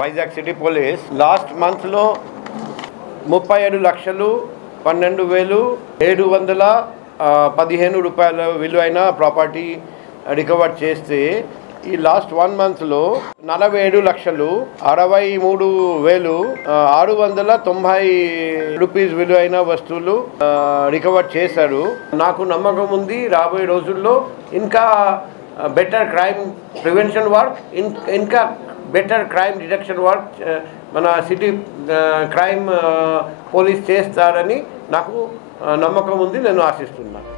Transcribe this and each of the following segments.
Vizag city police last మంత్లో 37,12,715 రూపాయల విలువైన ప్రాపర్టీ రికవర్ చేస్తే ఈ లాస్ట్ 1 మంత్లో 47,63,690 రూపీస్ విలువైన వస్తువులు రికవర్ చేశారు. నాకు నమ్మకం ఉంది రాబోయే రోజుల్లో ఇంకా బెటర్ క్రైమ్ ప్రివెన్షన్ వర్క్, ఇంకా బెటర్ క్రైమ్ డిటెక్షన్ వర్క్ మన సిటీ క్రైమ్ పోలీస్ చేస్తారని నాకు నమ్మకం ఉంది. నేను ఆశిస్తున్నాను.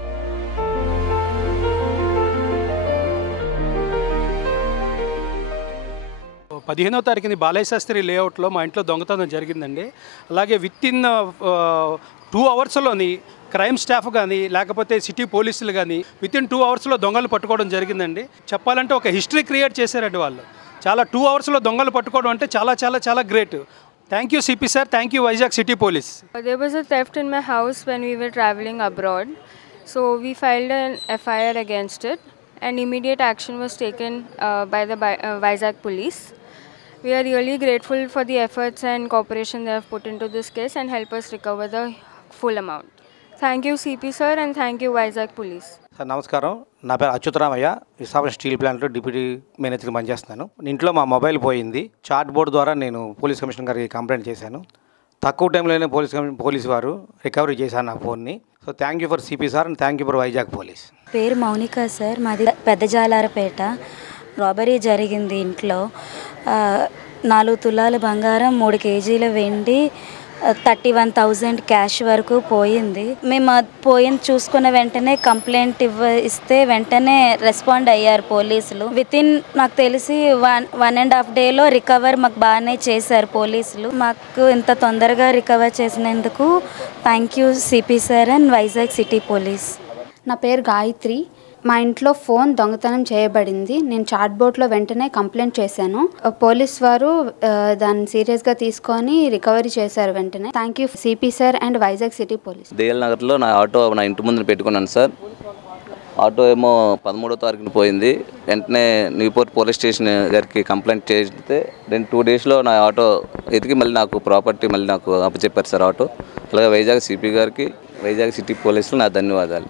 పదిహేనవ తారీఖున బాలయ్య శాస్త్రి లేఅవుట్లో మా ఇంట్లో దొంగతనం జరిగిందండి. అలాగే వితిన్ 2 అవర్స్లోని క్రైమ్ స్టాఫ్ కానీ లేకపోతే సిటీ పోలీసులు కానీ వితిన్ 2 అవర్స్లో దొంగలు పట్టుకోవడం జరిగిందండి. చెప్పాలంటే ఒక హిస్టరీ క్రియేట్ చేశారండి వాళ్ళు. చాలా 2 అవర్స్లో దొంగలు పట్టుకోవడం అంటే చాలా చాలా చాలా great. Thank you CP sir, thank you Vizag city police. There was a theft in my house when we were traveling abroad. So we filed an FIR against it and immediate action was taken by the Vizag police. We are really grateful for the efforts and cooperation they have put into this case and help us recover the full amount. Thank you CP sir and thank you Vizag police. Sir నమస్కారం. నా పేరు Achyutaramaiah. Visakhapatnam steel ప్లాంట్లో deputy మేనేజర్గా పనిచేస్తున్నాను. ఇంట్లో మా mobile పోయింది. Chat board ద్వారా నేను పోలీస్ కమిషనర్ గారికి కంప్లైంట్ చేశాను. తక్కువ టైంలోనే పోలీసు వారు రికవరీ చేశారు నా ఫోన్ని. So thank you for CP sir and thank you for Vizag police. పేరు మౌనిక సార్, మాది పెద్దజాలారపేట. రాబరీ జరిగింది ఇంట్లో. 4 తులాల బంగారం, 3 కేజీల వెండి, 31,000 క్యాష్ వరకు పోయింది. మేము పోయింది చూసుకున్న వెంటనే కంప్లైంట్ ఇస్తే వెంటనే రెస్పాండ్ అయ్యారు పోలీసులు. వితిన్ నాకు తెలిసి 1.5 డేలో రికవర్ మాకు బాగానే చేశారు పోలీసులు. మాకు ఇంత తొందరగా రికవర్ చేసినందుకు thank you CP sir and Vizag city police. నా పేరు గాయత్రి. మా ఇంట్లో ఫోన్ దొంగతనం చేయబడింది. నేను చాట్ బోర్డ్లో వెంటనే కంప్లైంట్ చేశాను. పోలీస్ వారు దాన్ని సీరియస్గా తీసుకొని రికవరీ చేశారు వెంటనే. Thank you CP sir and Vizag city police. దేఎల్ నగర్లో నా ఆటో నా ఇంటి ముందు పెట్టుకున్నాను సార్. ఆటో ఏమో 13వ తారీఖున పోయింది. వెంటనే న్యూపోర్ట్ పోలీస్ స్టేషన్ గారికి కంప్లైంట్ చేస్తే 2 డేస్లో నా ఆటో ఎతికి మళ్ళీ నాకు ప్రాపర్టీ మళ్ళీ నాకు అప్పచెప్పారు సార్ ఆటో. అలాగే వైజాగ్ సిపి గారికి వైజాగ్ సిటీ పోలీసులు నా ధన్యవాదాలు.